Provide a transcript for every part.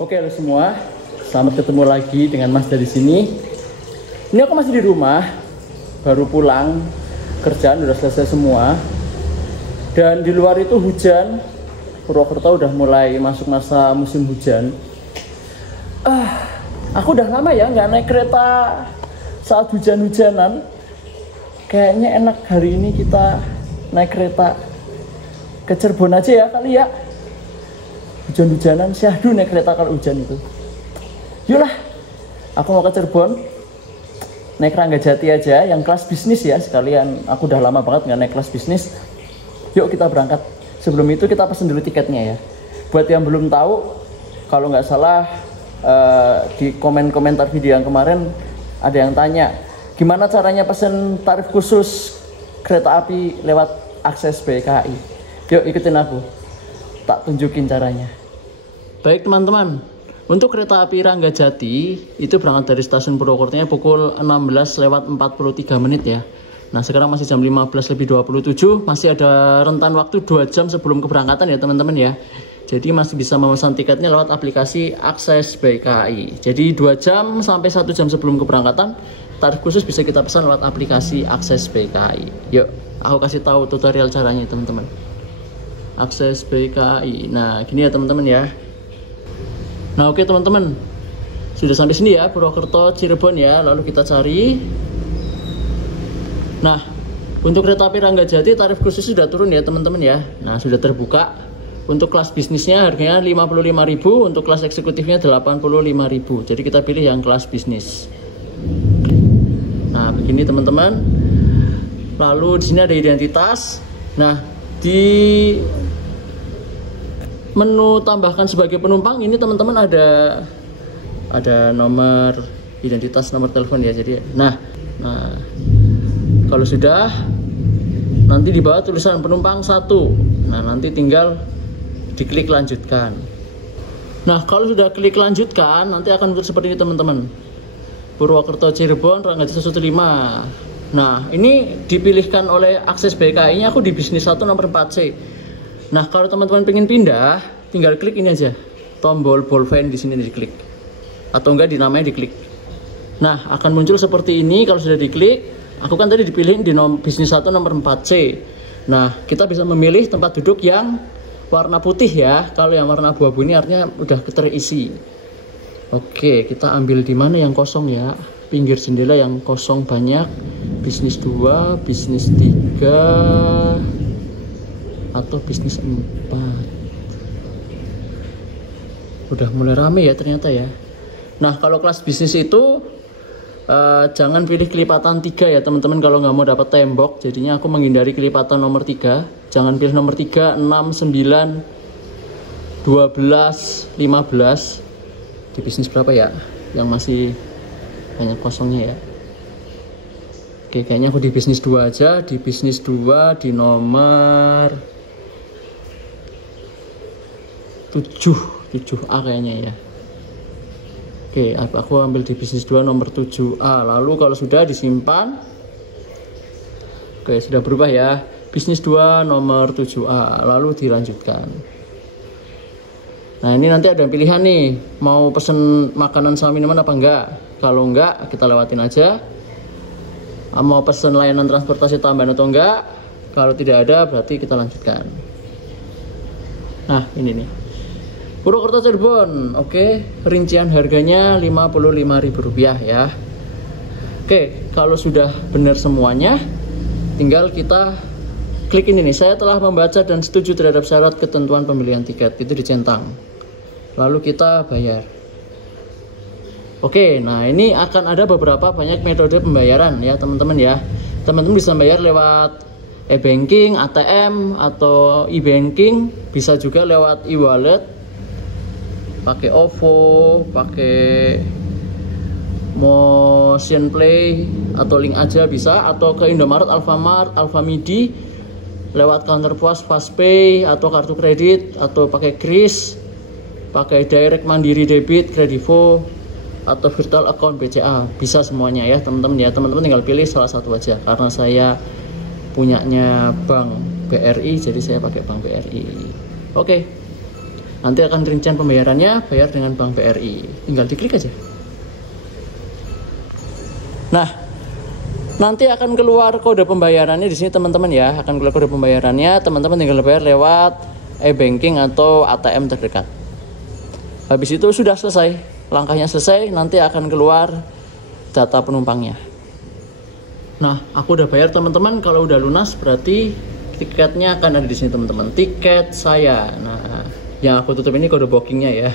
Oke halo semua, selamat ketemu lagi dengan Mas dari sini. Ini aku masih di rumah, baru pulang, kerjaan udah selesai semua. Dan di luar itu hujan, Purwokerto udah mulai masuk masa musim hujan. Aku udah lama ya nggak naik kereta saat hujan-hujanan. Kayaknya enak hari ini kita naik kereta ke Cirebon aja ya kali ya. Hujan-hujanan, syahdu naik kereta kalau hujan itu. Yuklah, aku mau ke Cirebon, naik Ranggajati aja, yang kelas bisnis ya sekalian. Aku udah lama banget nggak naik kelas bisnis. Yuk kita berangkat. Sebelum itu kita pesen dulu tiketnya ya. Buat yang belum tahu, kalau nggak salah di komentar video yang kemarin ada yang tanya, gimana caranya pesen tarif khusus kereta api lewat akses BKI. Yuk ikutin aku, tak tunjukin caranya. Baik teman-teman, untuk kereta api Ranggajati itu berangkat dari stasiun Purwokerto pukul 16:43 ya. Nah sekarang masih jam 15:27, masih ada rentan waktu 2 jam sebelum keberangkatan ya teman-teman ya. Jadi masih bisa memesan tiketnya lewat aplikasi Akses BKI. Jadi 2 jam sampai 1 jam sebelum keberangkatan, tarif khusus bisa kita pesan lewat aplikasi Akses BKI. Yuk, aku kasih tahu tutorial caranya teman-teman. Akses BKI. Nah gini ya teman-teman ya. Nah oke teman-teman, sudah sampai sini ya, Purwokerto Cirebon ya. Lalu kita cari. Nah untuk kereta api Ranggajati tarif khusus sudah turun ya teman-teman ya. Nah sudah terbuka. Untuk kelas bisnisnya harganya 55.000, untuk kelas eksekutifnya 85.000. Jadi kita pilih yang kelas bisnis. Nah begini teman-teman. Lalu di sini ada identitas. Nah di menu tambahkan sebagai penumpang ini teman-teman ada nomor identitas, nomor telepon ya. Jadi nah kalau sudah, nanti di bawah tulisan penumpang 1. Nah nanti tinggal diklik lanjutkan. Nah kalau sudah klik lanjutkan, nanti akan seperti ini teman-teman. Purwokerto Cirebon Ranggajati 115. Nah ini dipilihkan oleh Akses BKI nya, aku di bisnis 1 nomor 4C. Nah kalau teman-teman pengen pindah, tinggal klik ini aja, tombol bolpen di sini diklik, atau enggak dinamanya diklik. Nah akan muncul seperti ini kalau sudah diklik. Aku kan tadi dipilihin di bisnis 1 nomor 4C. Nah kita bisa memilih tempat duduk yang warna putih ya. Kalau yang warna abu-abu ini artinya udah terisi. Oke, kita ambil di mana yang kosong ya. Pinggir jendela yang kosong banyak. Bisnis 2, bisnis 3, atau bisnis 4. Udah mulai rame ya ternyata ya. Nah kalau kelas bisnis itu jangan pilih kelipatan 3 ya teman-teman, kalau nggak mau dapat tembok. Jadinya aku menghindari kelipatan nomor 3. Jangan pilih nomor 3, 6, 9, 12, 15. Di bisnis berapa ya yang masih banyak kosongnya ya. Oke, kayaknya aku di bisnis 2 aja. Di bisnis 2 di nomor 7A kayaknya ya. Oke, aku ambil di bisnis 2 nomor 7A. Lalu kalau sudah disimpan. Oke, sudah berubah ya. Bisnis 2 nomor 7A. Lalu dilanjutkan. Nah, ini nanti ada pilihan nih, mau pesen makanan sama minuman apa enggak. Kalau enggak, kita lewatin aja. Mau pesen layanan transportasi tambahan atau enggak. Kalau tidak ada, berarti kita lanjutkan. Nah, ini nih. Purwokerto Cirebon, oke, rincian harganya Rp55.000 ya. Oke, kalau sudah benar semuanya, tinggal kita klik ini nih. Saya telah membaca dan setuju terhadap syarat ketentuan pembelian tiket, itu dicentang. Lalu kita bayar. Oke, nah ini akan ada beberapa banyak metode pembayaran ya teman-teman ya. Teman-teman bisa bayar lewat e-banking, ATM, atau e-banking, bisa juga lewat e-wallet. Pakai OVO, pakai Motion Play atau link aja bisa, atau ke Indomaret, Alfamart, Alfamidi lewat counter pos, Fastpay atau kartu kredit, atau pakai kris, pakai direct mandiri debit, kredivo, atau virtual account BCA, bisa semuanya ya teman-teman ya. Teman-teman tinggal pilih salah satu aja. Karena saya punyanya Bank BRI, jadi saya pakai Bank BRI. Oke. Nanti akan rincian pembayarannya, bayar dengan Bank BRI. Tinggal diklik aja. Nah, nanti akan keluar kode pembayarannya di sini teman-teman ya. Akan keluar kode pembayarannya, teman-teman tinggal bayar lewat e-banking atau ATM terdekat. Habis itu sudah selesai. Langkahnya selesai, nanti akan keluar data penumpangnya. Nah, aku udah bayar teman-teman. Kalau udah lunas berarti tiketnya akan ada di sini teman-teman. Tiket saya. Nah, yang aku tutup ini kode bookingnya ya.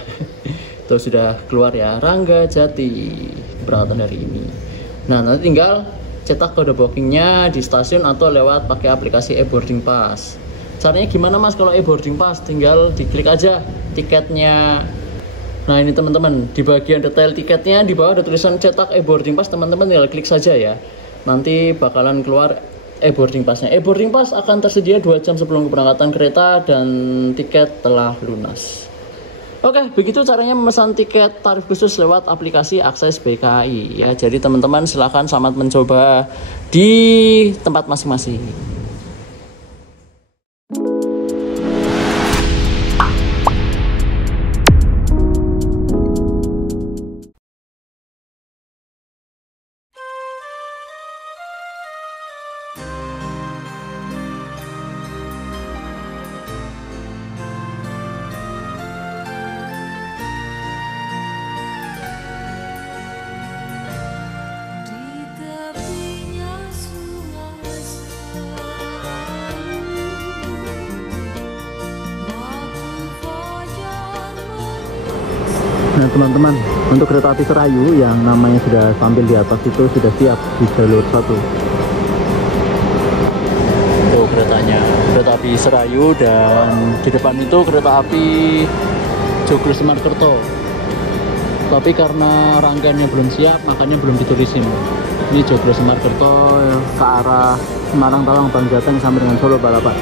Itu sudah keluar ya, Rangga Jati keberangkatan hari ini. Nah, nanti tinggal cetak kode bookingnya di stasiun atau lewat pakai aplikasi e-boarding pass. Caranya gimana mas kalau e-boarding pass? Tinggal diklik aja tiketnya. Nah ini teman-teman, di bagian detail tiketnya di bawah ada tulisan cetak e-boarding pass, teman-teman tinggal klik saja ya. Nanti bakalan keluar e-boarding passnya. E-boarding pass akan tersedia 2 jam sebelum keberangkatan kereta dan tiket telah lunas. Oke, begitu caranya memesan tiket tarif khusus lewat aplikasi Akses BKI ya. Jadi teman-teman silahkan selamat mencoba di tempat masing-masing. Nah teman-teman, untuk kereta api Serayu yang namanya sudah tampil di atas itu sudah siap di jalur 1. Tuh keretanya, kereta api Serayu, dan di depan itu kereta api Joglo Semarkerto. Tapi karena rangkaiannya belum siap, makanya belum ditulisin. Ini Joglo Semarkerto ke arah Semarang Tawang Bang Jateng sampai dengan Solo Balapan.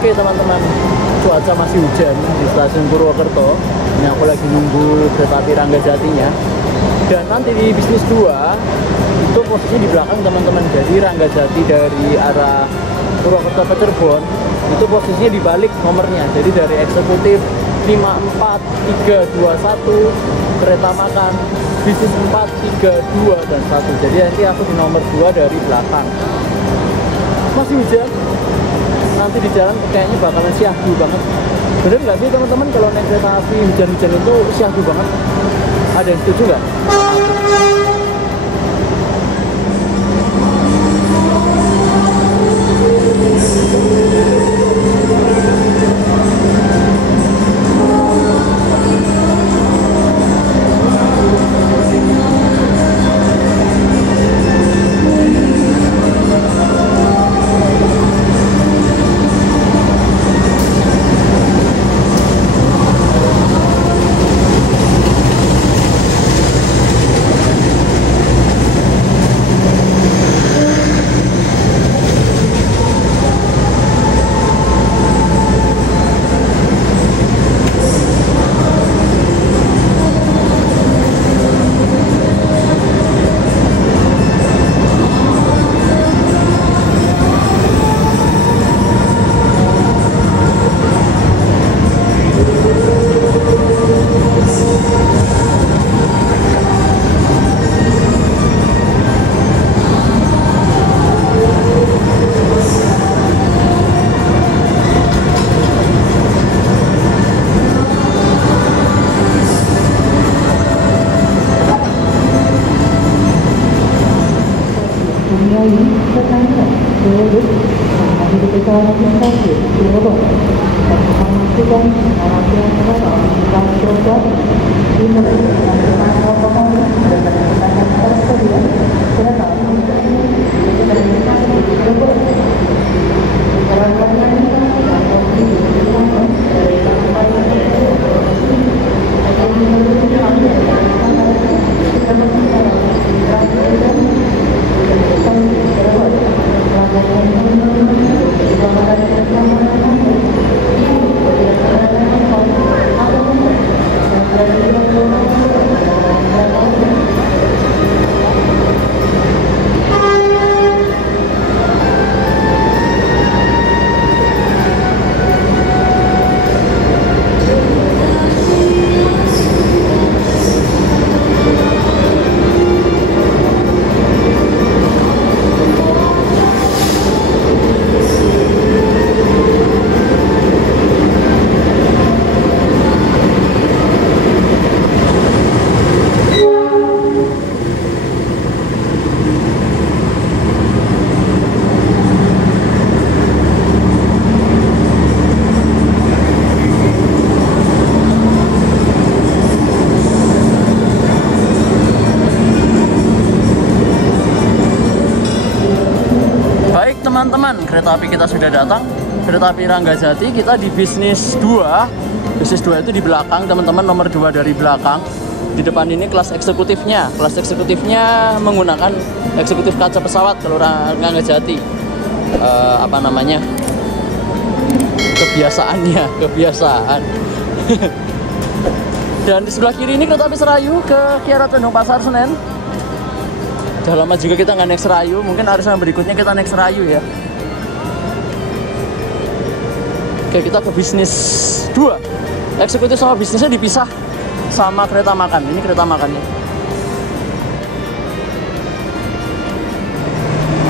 Oke teman-teman, cuaca masih hujan di stasiun Purwokerto. Ini aku lagi nunggu kereta api Rangga Jatinya. Dan nanti di bisnis 2 itu posisinya di belakang teman-teman. Jadi Rangga Jati dari arah Purwokerto ke Cirebon itu posisinya dibalik nomornya. Jadi dari eksekutif 54321 kereta makan bisnis 432 dan 1. Jadi nanti aku di nomor 2 dari belakang. Masih hujan. Nanti di jalan kayaknya bakalan syahdu banget. Bener nggak sih teman-teman kalau naik kereta api hujan-hujan itu syahdu banget? Ada yang setuju nggak? kereta api kita sudah datang. Kereta api Ranggajati, kita di bisnis 2. Bisnis 2 itu di belakang, teman-teman, nomor 2 dari belakang. Di depan ini kelas eksekutifnya. Kelas eksekutifnya menggunakan eksekutif kaca pesawat kalau Ranggajati. Apa namanya? Kebiasaan. Dan di sebelah kiri ini kereta api Serayu ke Kiara Condong Pasar Senen. Udah lama juga kita nggak naik Serayu, mungkin arisan berikutnya kita naik Serayu ya. Oke, kita ke bisnis 2. Eksekutif sama bisnisnya dipisah sama kereta makan. Ini kereta makannya.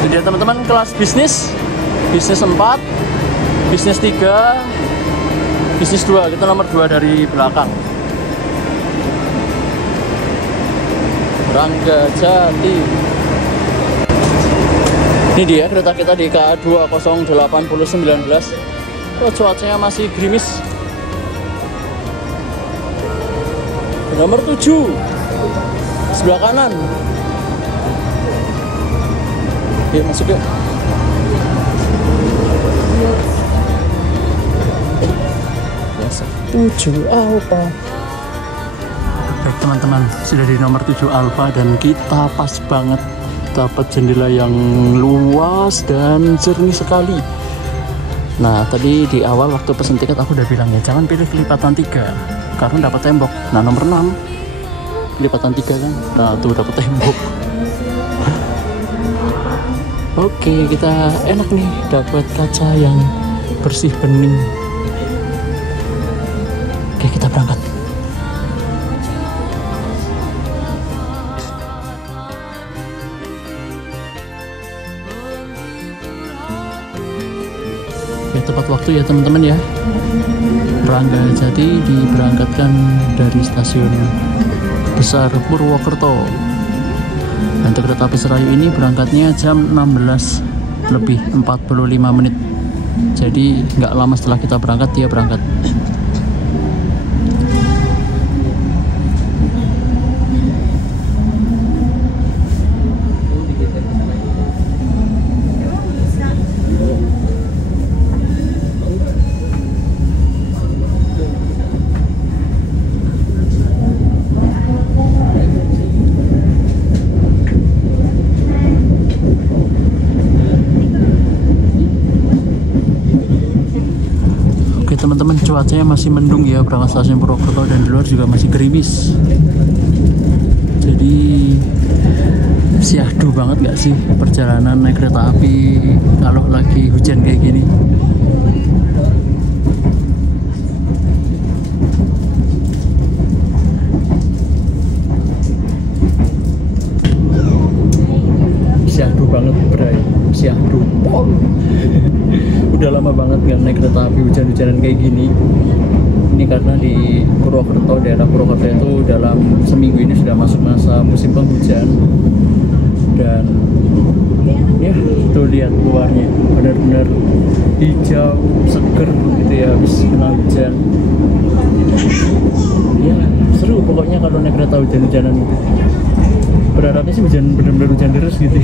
Jadi teman-teman, kelas bisnis 4, bisnis 3, bisnis 2. Kita nomor 2 dari belakang. Ranggajati. Ini dia kereta kita di KA 2081019. Oh, cuacanya masih gerimis. Nomor 7 sebelah kanan. Yuk masuk yuk. Biasa 7 Alfa. Baik teman-teman, sudah di nomor 7 Alfa dan kita pas banget dapat jendela yang luas dan jernih sekali. Nah, tadi di awal waktu pesen tiket aku udah bilang ya, jangan pilih kelipatan 3 karena dapat tembok. Nah, nomor 6 kelipatan 3 kan. Nah, tuh dapat tembok. Oke, kita enak nih dapat kaca yang bersih bening. Oke, kita berangkat. Tepat waktu ya teman-teman ya. Ranggajati diberangkatkan dari stasiun besar Purwokerto. Untuk kereta api Serayu ini berangkatnya jam 16 lebih 45 menit. Jadi nggak lama setelah kita berangkat dia berangkat. Teman-teman, cuacanya masih mendung ya berangkat stasiun Purwokerto dan di luar juga masih gerimis. Jadi syahdu banget gak sih perjalanan naik kereta api kalau lagi hujan kayak gini. Syahdu banget bray, syahdu pol. Udah lama banget nggak naik kereta api hujan-hujanan kayak gini. Ini karena di Purwokerto, daerah Purwokerto itu dalam seminggu ini sudah masuk masa musim penghujan. Dan ya, tuh lihat luarnya benar-benar hijau, seger gitu ya habis kena hujan. Ya, seru pokoknya kalau naik kereta hujan-hujanan gitu. Berharapnya sih benar-benar hujan deras gitu.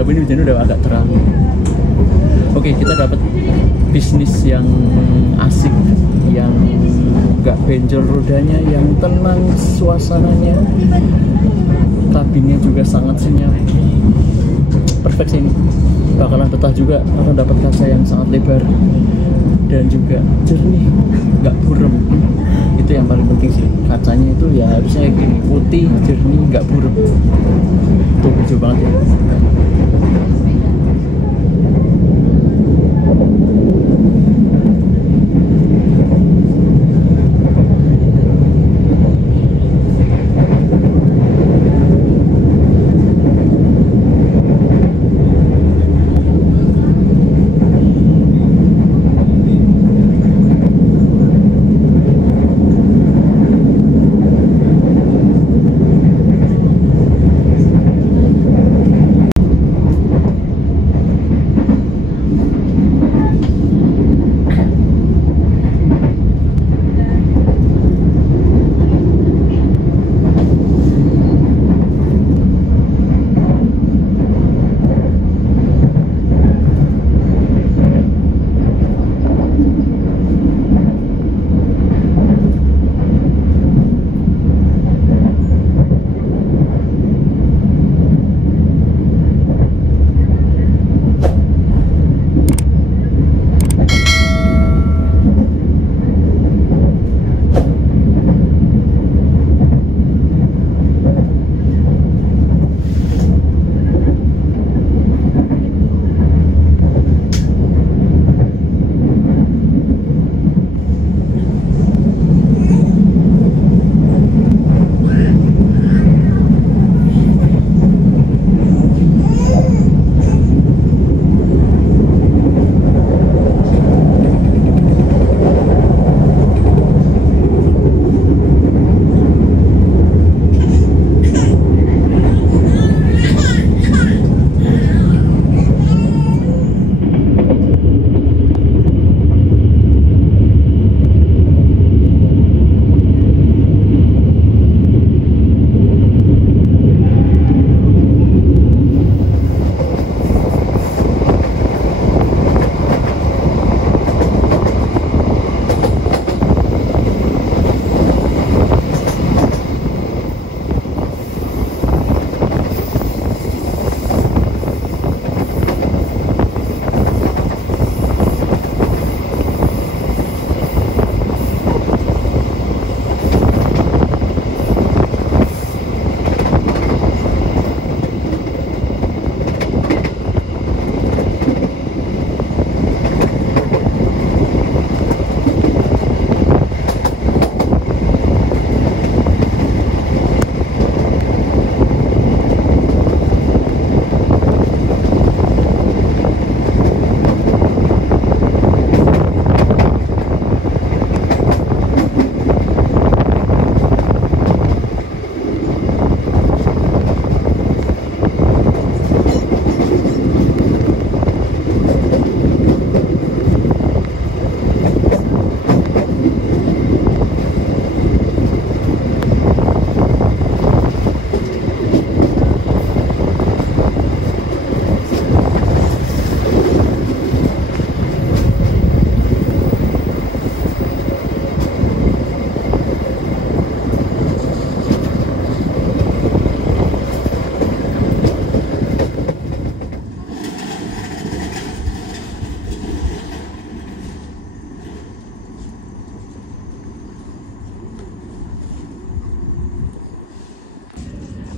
Tapi ini hujannya udah agak terang. Oke, kita dapat bisnis yang asik, yang gak benjol rodanya, yang tenang suasananya, kabinnya juga sangat senyap. Perfect sih ini. Bakalan betah juga karena dapat kaca yang sangat lebar dan juga jernih, gak burem. Itu yang paling penting sih. Kacanya itu ya harusnya kayak gini, putih, jernih, gak burem. Tuh hijau banget ya.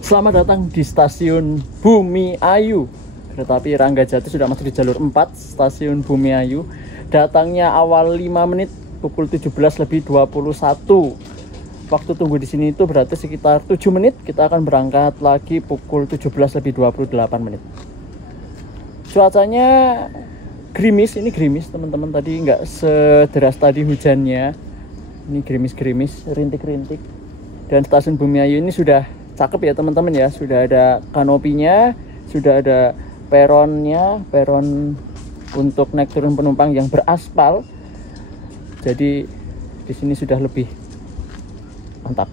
Selamat datang di stasiun Bumi Ayu. Kereta api Ranggajati sudah masuk di jalur 4, stasiun Bumi Ayu. Datangnya awal 5 menit, pukul 17.21. Waktu tunggu di sini itu berarti sekitar 7 menit. Kita akan berangkat lagi pukul 17.28 menit. Cuacanya gerimis, ini gerimis teman-teman, tadi nggak sederas tadi hujannya. Ini gerimis-gerimis, rintik-rintik. Dan stasiun Bumi Ayu ini sudah cakep ya teman-teman ya, sudah ada kanopinya, sudah ada peronnya, peron untuk naik turun penumpang yang beraspal. Jadi di sini sudah lebih mantap.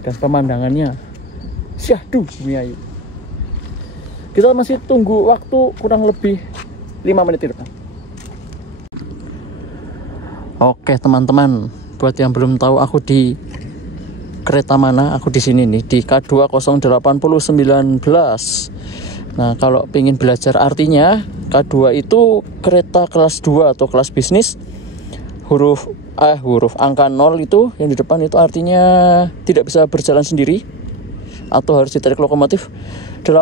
Dan pemandangannya syahdu Bumi Ayu. Kita masih tunggu waktu kurang lebih 5 menit ke depan. Oke teman-teman, buat yang belum tahu aku di kereta mana, aku di sini nih di K20819. Nah, kalau pengen belajar artinya, K2 itu kereta kelas 2 atau kelas bisnis. Huruf angka 0 itu yang di depan itu artinya tidak bisa berjalan sendiri atau harus ditarik lokomotif. 80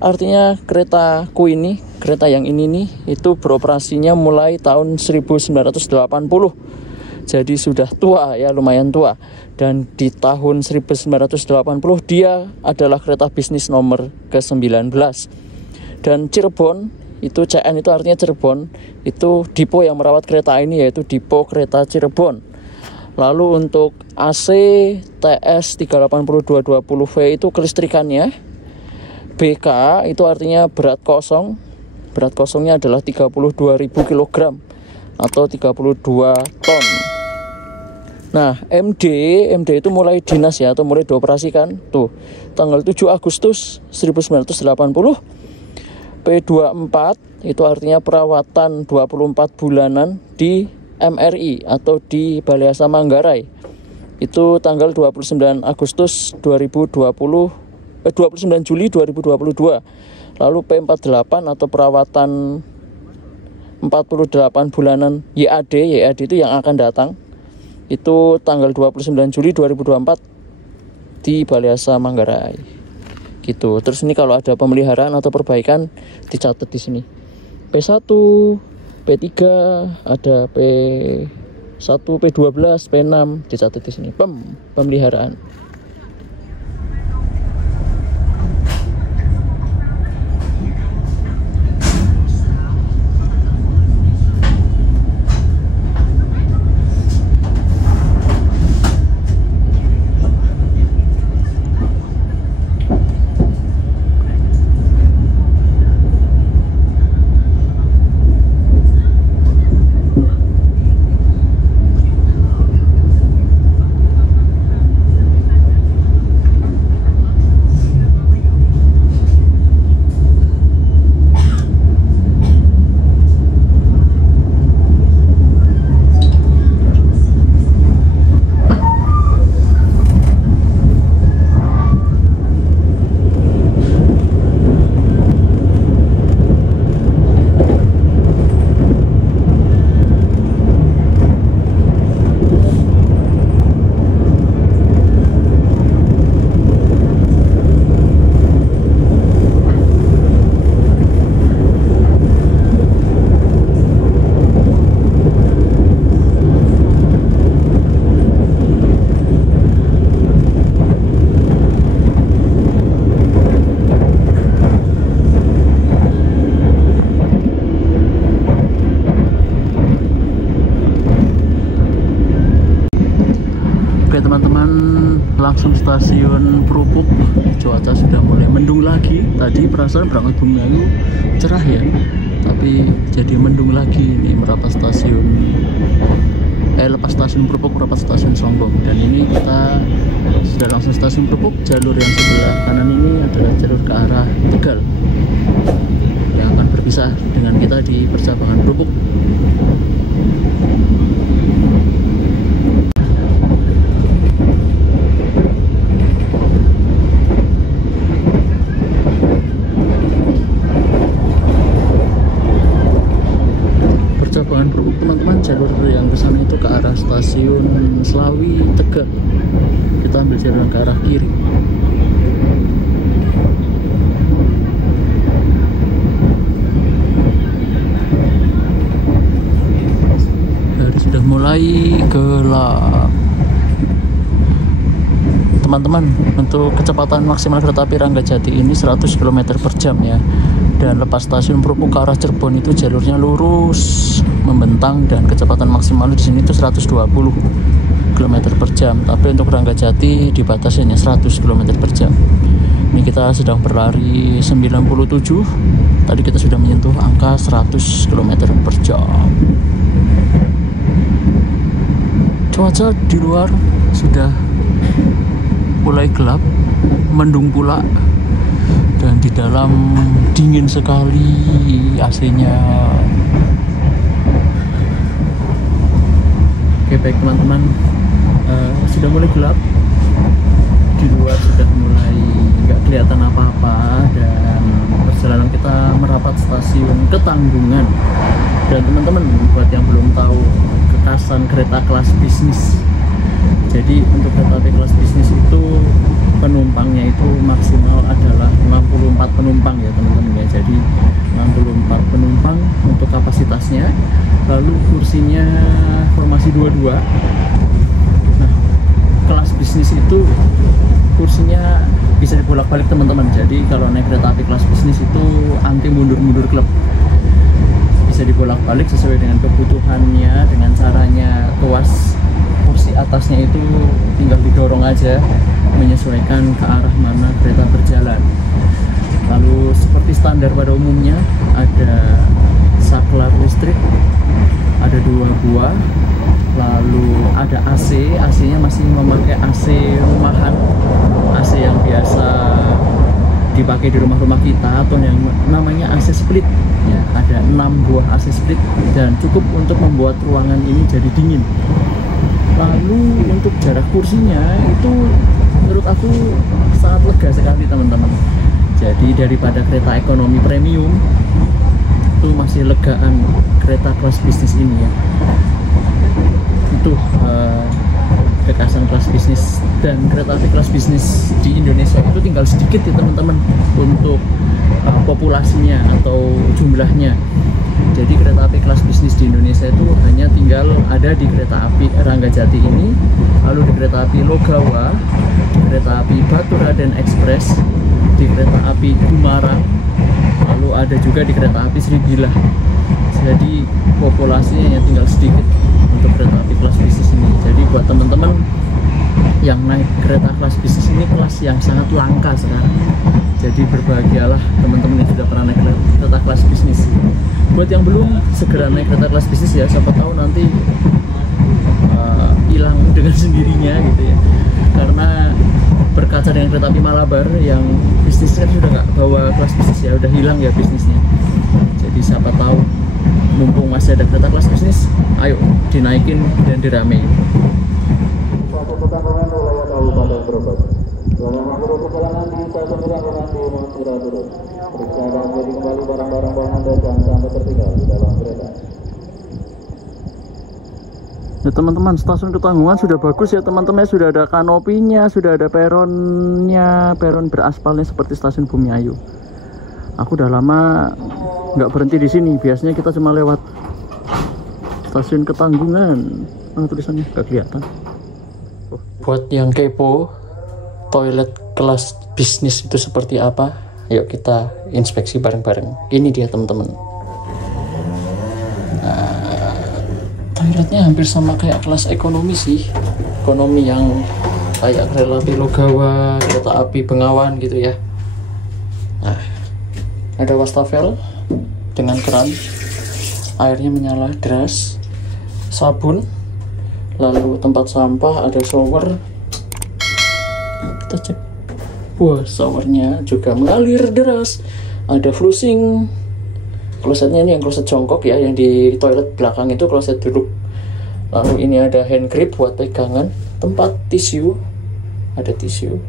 artinya keretaku ini, kereta yang ini nih, itu beroperasinya mulai tahun 1980. Jadi sudah tua ya, lumayan tua. Dan di tahun 1980 dia adalah kereta bisnis nomor ke-19. Dan Cirebon, itu CN itu artinya Cirebon, itu depo yang merawat kereta ini, yaitu depo kereta Cirebon. Lalu untuk AC TS 38220V itu kelistrikannya. BK itu artinya berat kosong. Berat kosongnya adalah 32.000 kg atau 32 ton. Nah, MD itu mulai dinas ya, atau mulai dioperasikan tuh tanggal 7 Agustus 1980. P24 itu artinya perawatan 24 bulanan di MRI atau di Balai Asa Manggarai. Itu tanggal 29 Agustus 29 Juli 2022. Lalu P48 atau perawatan 48 bulanan YAD itu yang akan datang. Itu tanggal 29 Juli 2024 di Balai Asa Manggarai. Gitu. Terus ini kalau ada pemeliharaan atau perbaikan dicatat di sini. P1, P3, ada P1, P12, P6 dicatat di sini. Pemeliharaan. Langsung stasiun Prupuk. Cuaca sudah mulai mendung lagi. Tadi perasaan berangkat Bumi Ayu cerah ya, tapi jadi mendung lagi. Ini merapat stasiun lepas stasiun Prupuk merapat stasiun Songgong. Dan ini kita sudah langsung stasiun Prupuk. Jalur yang sebelah kanan ini adalah jalur ke arah Tegal yang akan berpisah dengan kita di Percabangan Prupuk. Teman-teman, jalur yang ke sana itu ke arah stasiun Slawi Tegal. Kita ambil jalur ke arah kiri. mulai gelap. Teman-teman, untuk kecepatan maksimal kereta api Ranggajati ini 100 km per jam ya. Dan lepas stasiun Purwokerto ke arah Cirebon itu jalurnya lurus membentang dan kecepatan maksimal di sini itu 120 km per jam. Tapi untuk Ranggajati dibatasi hanya 100 km per jam. Ini kita sedang berlari 97. Tadi kita sudah menyentuh angka 100 km per jam. Cuaca di luar sudah mulai gelap, mendung pula, dan di dalam dingin sekali AC-nya. Oke, baik teman-teman, sudah mulai gelap, di luar sudah mulai nggak kelihatan apa-apa, dan perjalanan kita merapat stasiun Ketanggungan. Dan teman-teman, buat yang belum tahu, kekasan kereta kelas bisnis. Jadi untuk kereta api kelas bisnis itu penumpangnya itu maksimal adalah 64 penumpang ya teman-teman ya. Jadi 64 penumpang untuk kapasitasnya. Lalu kursinya formasi 22. Nah, kelas bisnis itu kursinya bisa dibolak-balik teman-teman. Jadi kalau naik kereta api kelas bisnis itu anti mundur-mundur klub. Bisa dibolak-balik sesuai dengan kebutuhannya, dengan caranya tuas kursi atasnya itu tinggal didorong aja, menyesuaikan ke arah mana kereta berjalan. Lalu seperti standar pada umumnya ada saklar listrik, ada 2 buah, lalu ada AC. AC-nya masih memakai AC rumahan, AC yang biasa dipakai di rumah-rumah kita atau yang namanya AC split ya. Ada 6 buah AC split dan cukup untuk membuat ruangan ini jadi dingin. Lalu untuk jarak kursinya itu menurut aku sangat lega sekali teman-teman. Jadi daripada kereta ekonomi premium itu masih legaan kereta kelas bisnis ini ya. Itu kekasan kelas bisnis. Dan kereta api kelas bisnis di Indonesia itu tinggal sedikit ya teman-teman untuk populasinya atau jumlahnya. Jadi kereta api kelas bisnis di Indonesia itu hanya tinggal ada di kereta api Ranggajati ini, lalu di kereta api Logawa, di kereta api Batu Raden Express, di kereta api Gumarang, lalu ada juga di kereta api Sribilah. Jadi populasinya hanya tinggal sedikit untuk kereta api kelas bisnis ini. Jadi buat teman-teman yang naik kereta kelas bisnis ini kelas yang sangat langka sekarang. Jadi berbahagialah teman-teman yang sudah pernah naik kereta kelas bisnis. Buat yang belum, segera naik kereta kelas bisnis ya, siapa tahu nanti hilang dengan sendirinya gitu ya. Karena berkaca dengan kereta api Malabar yang bisnisnya sudah nggak bawa kelas bisnis ya, udah hilang ya bisnisnya. Jadi siapa tahu mumpung masih ada kereta kelas bisnis, ayo dinaikin dan diramein. Ya teman-teman, stasiun Ketanggungan sudah bagus ya teman-teman, sudah ada kanopinya, sudah ada peronnya, peron beraspalnya seperti stasiun Bumiayu. Aku udah lama nggak berhenti di sini, biasanya kita cuma lewat stasiun Ketanggungan. Tulisannya nggak kelihatan. Buat yang kepo toilet kelas bisnis itu seperti apa, yuk kita inspeksi bareng-bareng. Ini dia teman-teman. Nah, toiletnya hampir sama kayak kelas ekonomi sih, ekonomi yang kayak kereta api Logawa, kereta api Bengawan gitu ya. Nah, ada wastafel dengan keran, airnya menyala deras, sabun, lalu tempat sampah, ada shower. Kita cek, wah showernya juga mengalir deras, ada flushing. Klosetnya ini yang kloset jongkok ya, yang di toilet belakang itu kloset duduk. Lalu ini ada hand grip buat pegangan, tempat tisu, ada tisu.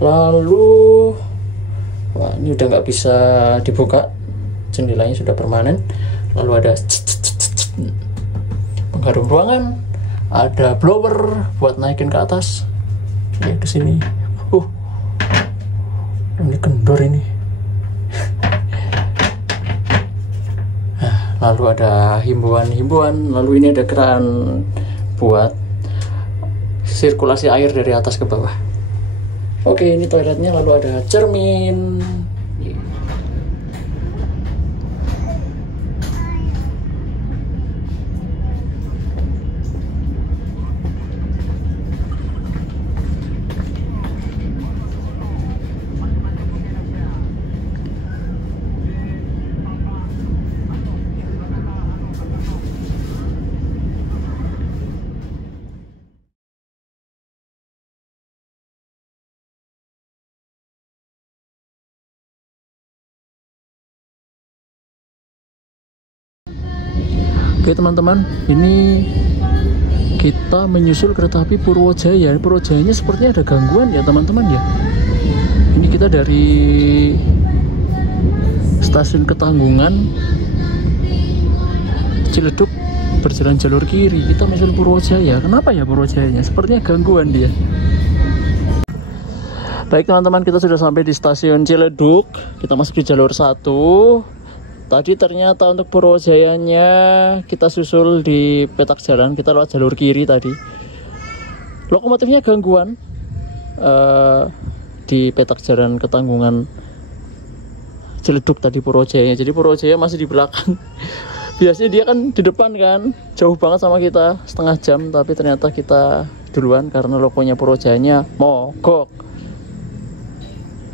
Lalu wah ini udah nggak bisa dibuka, jendelanya sudah permanen. Lalu ada pengharum ruangan, ada blower buat naikin ke atas ya, ke sini. Ini kendor ini. Nah, lalu ada himbauan-himbauan, lalu ini ada keran buat sirkulasi air dari atas ke bawah. Oke, ini toiletnya, lalu ada cermin. Oke teman-teman, ini kita menyusul kereta api Purwojaya. Purwojayanya sepertinya ada gangguan ya teman-teman ya. Ini kita dari stasiun Ketanggungan Ciledug berjalan jalur kiri, kita menyusul Purwojaya. Kenapa ya Purwojayanya? Sepertinya gangguan dia. Baik teman-teman, kita sudah sampai di stasiun Ciledug. Kita masuk di jalur 1. Tadi ternyata untuk Purwojayanya kita susul di petak jalan, kita lewat jalur kiri tadi. Lokomotifnya gangguan di petak jalan Ketanggungan Ciledug tadi Purwojaya. Jadi Purwojaya masih di belakang. Biasanya dia kan di depan kan, jauh banget sama kita, setengah jam, tapi ternyata kita duluan karena lokonya Purwojayanya mogok.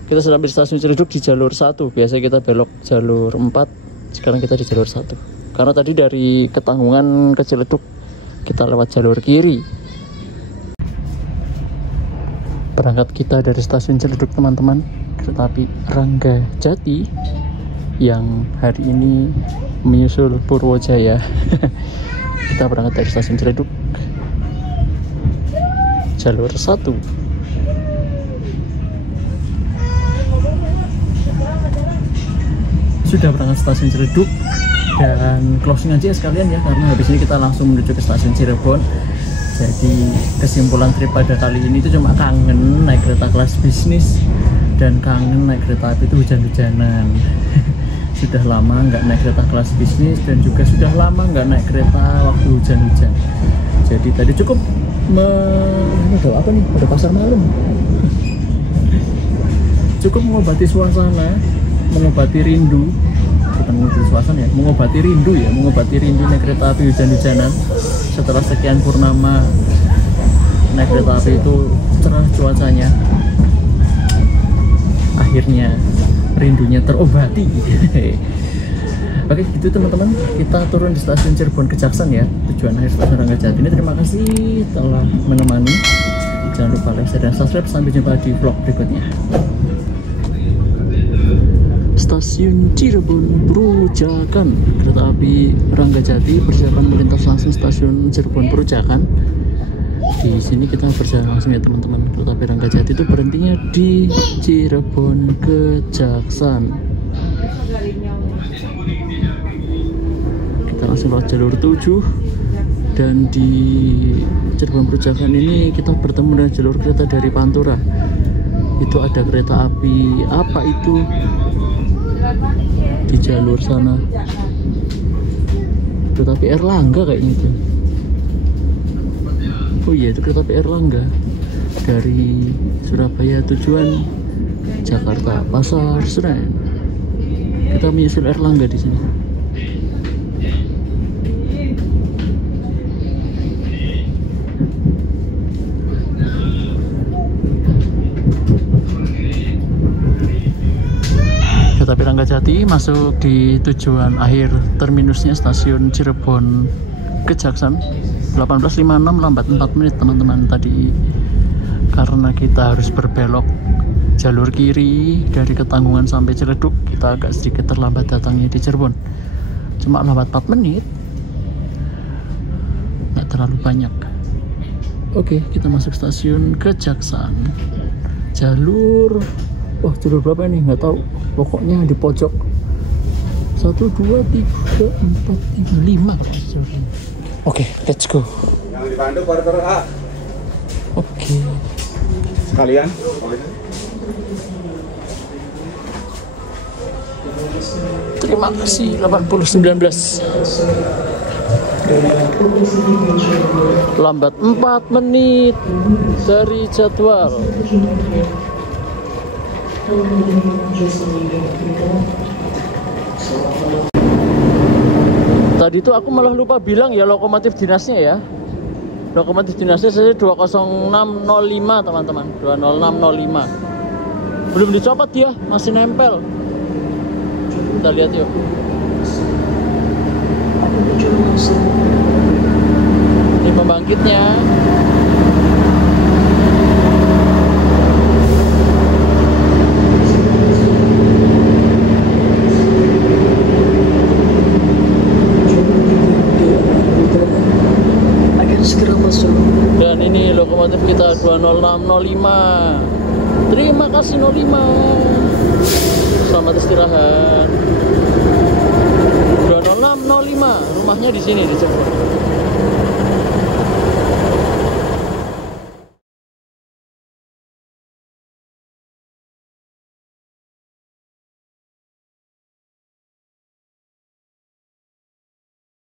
Kita sudah sampai di stasiun Ciledug di jalur 1. Biasa kita belok jalur 4, sekarang kita di jalur 1. Karena tadi dari Ketanggungan ke Ciledug kita lewat jalur kiri. Berangkat kita dari stasiun Ciledug teman-teman, kereta api Ranggajati yang hari ini menyusul Purwojaya. Kita berangkat dari stasiun Ciledug jalur 1. Sudah berangkat stasiun Ciledug dan closing aja sekalian ya, karena habis ini kita langsung menuju ke stasiun Cirebon. Jadi kesimpulan trip pada kali ini itu cuma kangen naik kereta kelas bisnis dan kangen naik kereta api itu hujan-hujanan. Sudah lama nggak naik kereta kelas bisnis dan juga sudah lama nggak naik kereta waktu hujan-hujan. Jadi tadi cukup ada apa nih? Ada pasar malam. Cukup mengobati suasana, mengobati rindu, bukan mengobati suasana ya, mengobati rindu naik kereta api hujan-hujanan. Setelah sekian purnama naik kereta api itu cerah cuacanya, akhirnya rindunya terobati. Oke gitu teman-teman, kita turun di stasiun Cirebon Kejaksan ya, tujuan akhir stasiun Ranggajati ini. Terima kasih telah menemani, jangan lupa like, share, dan subscribe. Sampai jumpa di vlog berikutnya. Stasiun Cirebon Perujakan, kereta api Ranggajati berjalan melintas langsung stasiun Cirebon Perujakan. Di sini kita berjalan langsung ya teman-teman. Kereta api Ranggajati itu berhentinya di Cirebon Kejaksan. Kita langsung lewat jalur 7 dan di Cirebon Perujakan ini kita bertemu dengan jalur kereta dari Pantura. Itu ada kereta api apa itu di jalur sana, kereta api Erlangga kayaknya itu. Oh iya, itu kereta api Erlangga dari Surabaya tujuan Jakarta Pasar Senen. Kita menyusul Erlangga di sini. Kereta api Ranggajati masuk di tujuan akhir terminusnya stasiun Cirebon Kejaksan. 18.56 lambat 4 menit teman-teman. Tadi karena kita harus berbelok jalur kiri dari Ketanggungan sampai Ciledug, kita agak sedikit terlambat datangnya di Cirebon. Cuma lambat 4 menit, nggak terlalu banyak. Oke, kita masuk stasiun Kejaksan. Jalur berapa ini nggak tahu, pokoknya di pojok 1, 2, 3, 4, 5 kalau. Oke, let's go. Yang di Bandung quarter A. Oke. Sekalian. Terima kasih 8019. Lambat 4 menit dari jadwal. Tadi tuh aku malah lupa bilang ya lokomotif dinasnya ya. Lokomotif dinasnya saya 20605 teman-teman, 20605. Belum dicopot dia, masih nempel. Kita lihat yuk. Ini pembangkitnya. Dan ini lokomotif kita 20605. Terima kasih 05. Selamat istirahat. 20605, rumahnya di sini di Cirebon.